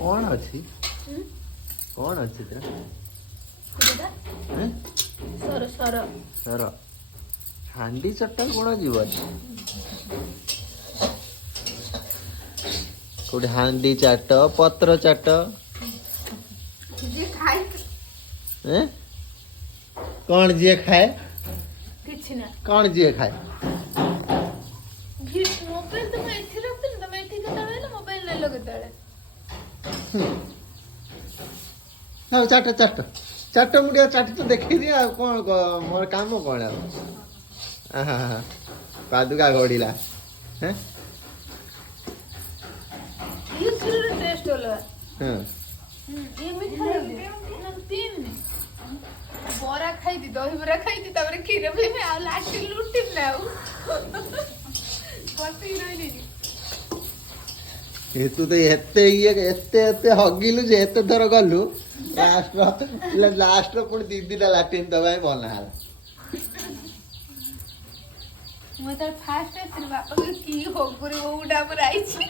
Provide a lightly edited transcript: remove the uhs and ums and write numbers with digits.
कौन अच्छी कौन अच्छी तेरा सर सर सर हांडी चट्टा कौन जीवन कोडी हांडी चाट पत्र चाट जे खाए हैं कौन जे खाए किछि ना कौन जे खाए भी मोबाइल तो मैं इथे रखते ना मैं इथे कता वेला मोबाइल ले लगे तळे हाँ चाट चाट चाट मुड़िया चाट तो देखी दिया कौन मोर काम कौन है पादुका घोड़ीला हैं ये सुर टेस्ट होला हाँ ये मीठा लगे नमकीन बोरा खाई दी दही बोरा खाई दी तबरे खीर भी में आ लास्ट लुटिम ना पति नहीं ये तू तो एते एते हगिलु जे एते थर गलु लास्ट पुणी दीदी लाट्रिन दबाई बना है मैं तो फास्ट है बापा की हो पूरे वो उड़ा पर आई छी